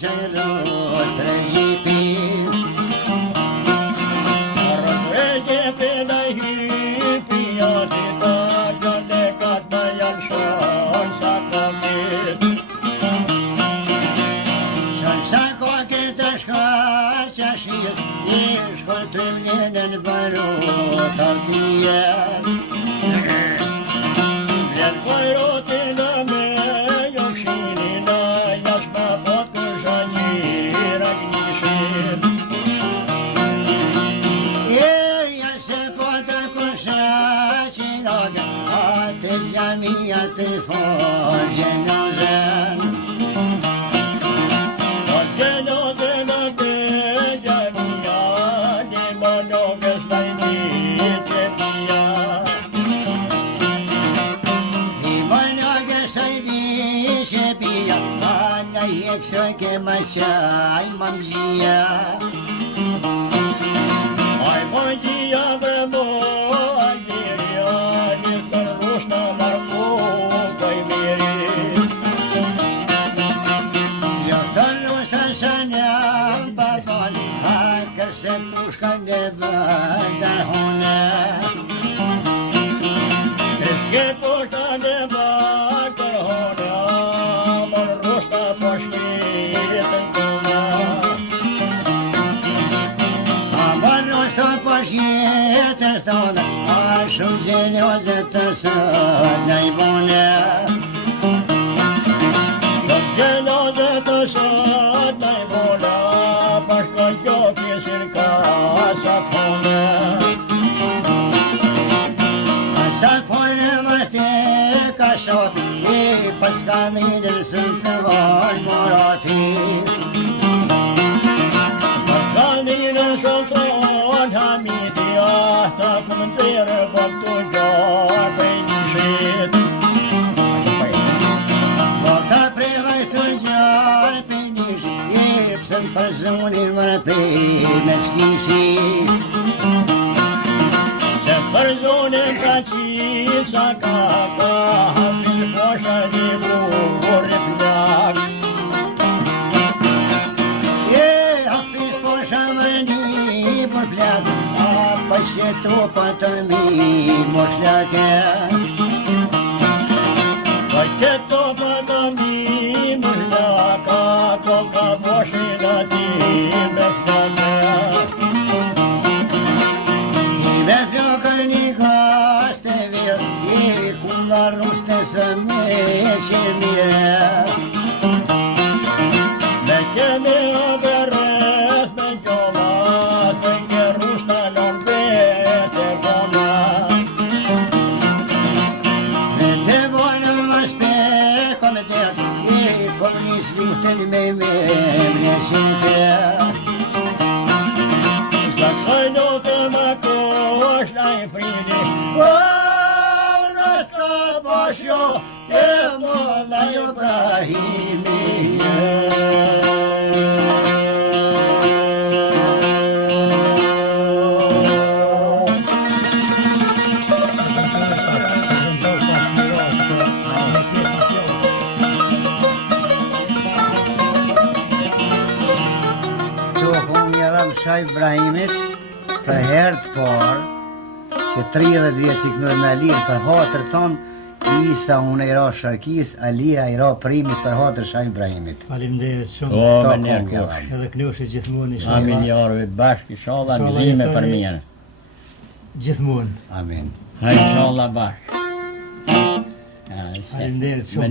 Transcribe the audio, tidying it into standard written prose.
qajrot për gjipi. Rëgje për në hypi, ati ta gjëne katë në janë shonë sa kokit. Shonë sa kokit të shka që shirë, i shko të vjenën barot altijet. Vjen kojrotin në me, jo shini në jash ma pot kësha njëra gjishit. Atë gjamia të forgje në zën. Forgje në zën atë gjamia, dhe më nogës bajnit të pia. Dhe më nogës ajdi që pia, ma në jekë ke më qaj më mëgjia. Aj më gjia dhe më se pushka në bënda hone. Ke pushka në bënda hone, më rrushta po shkirit në tona. Më rrushta po shkirit në tona, a shumë gjenjozet të sët në i bone. Gjenjozet të sët në i bone, pashka kjo pjesin ka sa pone. Sa pone më te ka shopi, i paska mirën së të vaj morati. Paska mirën së të vaj hamiti, ahta këmë të tërë për të gjarë për një shit. Ta prevaj të gjarë për një shqip, se më përzunin më për me shkisi. Se përzunin ka qisa ka hafin posha një burë plak. Hafin posha më një burë plak, a pa që trupa të mirë më shlake. Pa që trupa të mirë më shlaka, to ka poshin ati me shlake. Me flokër një kas të virë, i kulla ruste së me që mire. Me kemi oberes me gjoma, të ke rusta lën vete bona. Të vonë më shpeko me të, i kom një slutën me mresite. Zakojno të më kosh na i fridi, rëska bashjo, e më na i Ibrahimi. Shah Ibrahimit për herë të parë që 30 vjeç i kënoj me lirë për hatër tonë, Isa unë i ra Sharkis, Alia i ra primit për hatër Shah Ibrahimit. Faleminderit shumë. O, me njerë kosh. Edhe kënjoshi gjithmonë inshallah. Amin jarëve bashkë, inshallah, gëzime për mjene. Gjithmonë. Amin. Ha, inshallah bashkë. Faleminderit shumë.